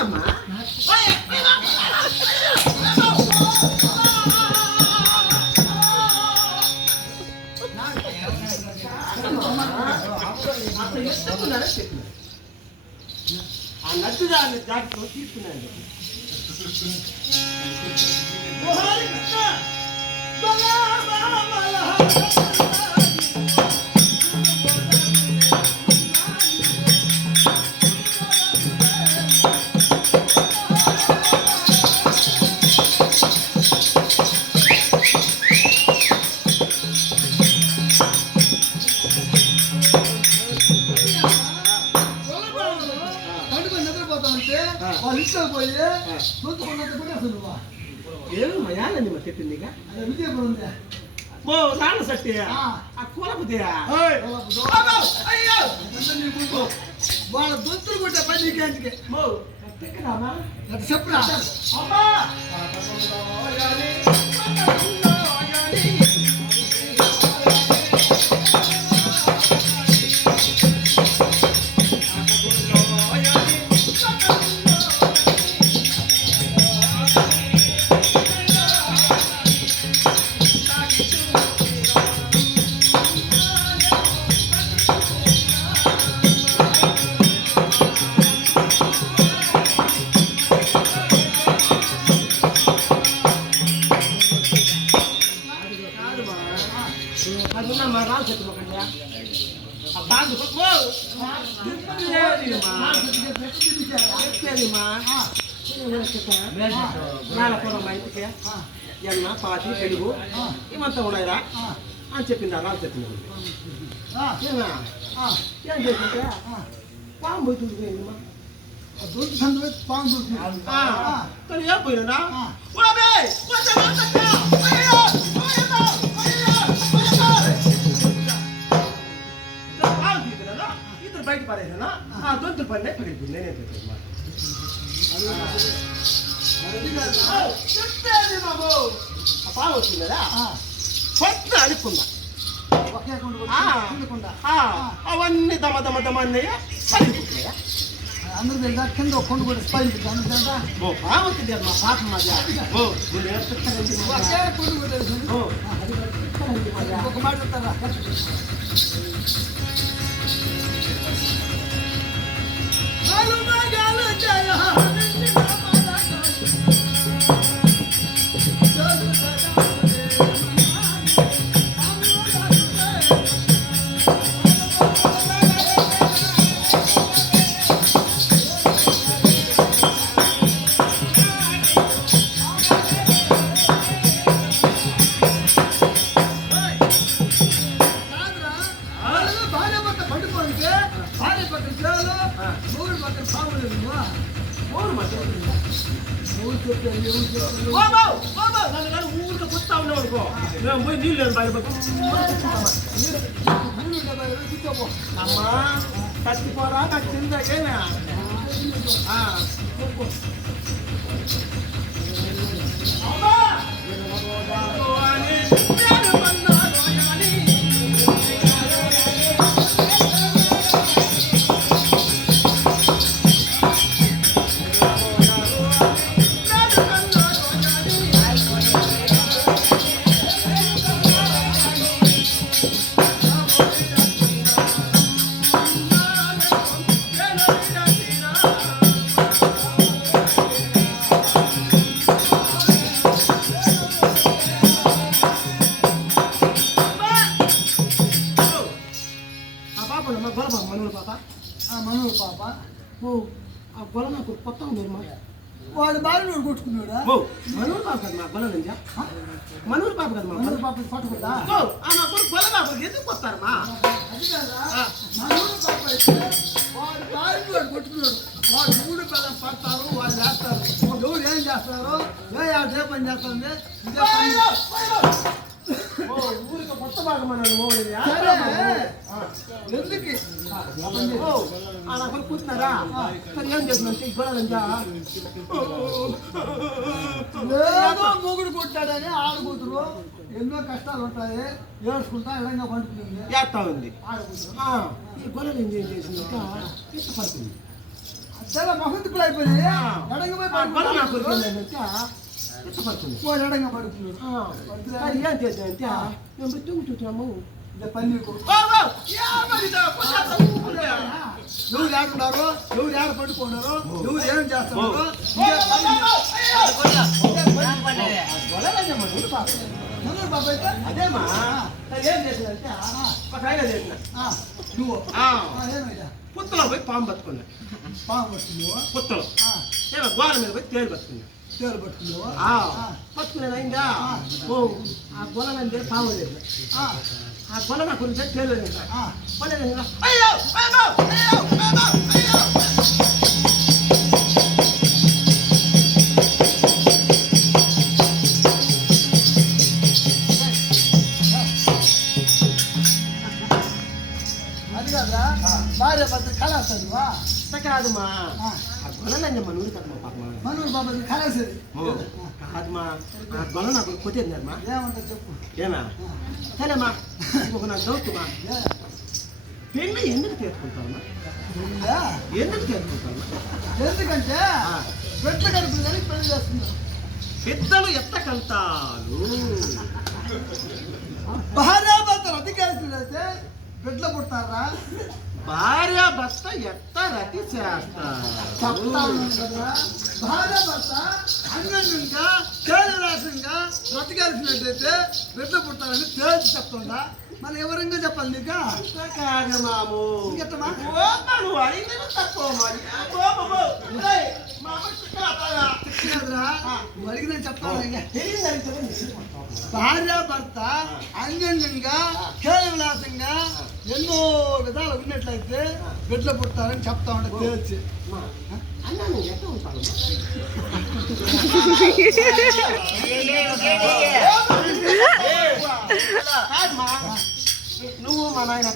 అమ్మా ఆ నట్టు దాన్ని దాంట్లో తీసుకున్నాను. వాళ్ళు ఇంట్లో పోయి దొంతుకున్నట్టు కూడా అసలు ఏమమ్మా యాలని మా చెప్పింది ఇక విజయపురం ఉందా ఓ రాను సత్య ఆ కూలపుదియా వాళ్ళ దొంతులు కొట్టే పని నీకేంటికి రామా చెప్పురా అమ్మా ఎన్న పాతి పెరుగు ఇవంతా ఉన్నాయిరా అని చెప్పింది రాజు చెప్పింది. ఏం చేసింటే పాము పోతుంది దొంతు సందు పాము కానీ ఏం పోయినా ఇద్దరు బయట పడేసానా ఆ దొంతులు పడినా పెరిగింది నేనే చెప్పేది బాబు ఆ పాము వచ్చింది కదా కొత్త అనుకుందా అవన్నీ దమ దమ దమ అన్నయ్య పడిపోతున్నాయా అందరూ తెలుసా కింద ఒక కొండ కూడా స్పైల్ ఓ పాము వచ్చింది మా పాప మధ్య ఒక మాట చెప్తారా ఊరిలో కొత్తా ఉన్నావు అనుకో మేము పోయి నీళ్ళు లేదు బయట అమ్మా కట్టిపోరా నాకు తిందాకేనా మనోడు పాప ఆ గొల నాకు కొత్త ఉంది వాడు బాగా కొట్టుకున్నాడా మనూరు పాప కదా మా గొల నుంచి మనూరు పాప కదా మా మనూరు పాప పట్టుకుందా నా కొడుకు గొల పాప ఎందుకు కొత్తారమ్మా అది కదా మనూరు పాప అయితే వాడు బాగా వాడు కొట్టుకున్నాడు వాడు మూడు పిల్లలు పడతారు వాళ్ళు చేస్తారు ఎవరు ఏం చేస్తారు ఏ పని చేస్తుంది ఊరికి కొత్త భాగం ఎందుకు అక్కడ కూర్చున్నారా సరే ఏం చేసినంటే గొడవలంతా ఏదో మొగుడు కొట్టాడని ఆడకూతురు ఎన్నో కష్టాలు ఉంటాయి ఏడ్చుకుంటా ఎడంగా పండుతుంది ఏస్తా ఉంది ఈ గొర్రెలు ఏం చేసిందంట ఎట్లా పడుతుంది చాలా మహంతుకులు అయిపోయి ఎడంగా పోయి గొర్రె నా కొడుకు ఏంటంటే ఎట్లా పడుతుంది పోయి ఎడంగా పడుతున్నాడు అది ఏం చేద్దామంటే మేము తుంగుతున్నాము పని నువ్వు లేకున్నారు నువ్వు ఏడ పడుకున్నారు నువ్వు ఏం చేస్తున్నారు మనూరు బాబు అయితే అదేమా ఏం చేసిందంటే ఒక ఆయన చేసిన నువ్వు ఏమైనా పుత్తలో పోయి పాము పట్టుకున్నా పాము పట్టుకున్నావు పుత్తలో ఏమో గోడ మీద పోయి తేలు పట్టుకున్నా తేలు పట్టుకున్నావు పట్టుకునేది అయిందా ఓ ఆ గొలనంటే పాము లేదు ఆ గొల నా గురించి తేలు అయ్యో అయ్యో అయ్యో అయ్యో అది కాదురా భార్య భర్త కళాస్తాడువా కాదుమా ఆ గొలనండి మన ఊరి కదా పాప మనూరు బాబు కళాసేది కాదుమా ఆ గొల నాకు కొట్టేదిమా ఏమంటా చెప్పు ఏమా సరేమ్మా ఇంకొక నాకు డౌట్మా పెళ్ళి ఎందుకు చేసుకుంటావమ్మా ఎందుకు చేసుకుంటావమ్మా ఎందుకంటే పెద్ద కడుపు కానీ పెళ్లి చేస్తున్నారు పెద్దలు ఎత్త కంటాలు భార్య భర్తలు అధికారిస్తే బిడ్డలు పుట్టారా భార్య భర్త ఎత్త రతి చేస్తారు చెప్తా ఉన్నాను కదా భార్య భర్త అన్యోన్యంగా తేలిరాశంగా బ్రతకాల్సినట్టయితే బిడ్డలు పుట్టారని తేల్చి చెప్తుందా మనం ఎవరంగా చెప్పాలి నీకు మాము ఇంకెట్టమా నువ్వు అడిగిన తక్కువ మరి కదరా నువ్వు అడిగిన చెప్తాను భార్య భర్త అన్యోన్యంగా కేవలాసంగా ఎన్నో విధాలు ఉన్నట్లయితే బిడ్డలు పుట్టారని చెప్తా ఉంటే తేల్చి అన్నా నువ్వు ఎట్లా ఉంటాను నువ్వు మా నాయన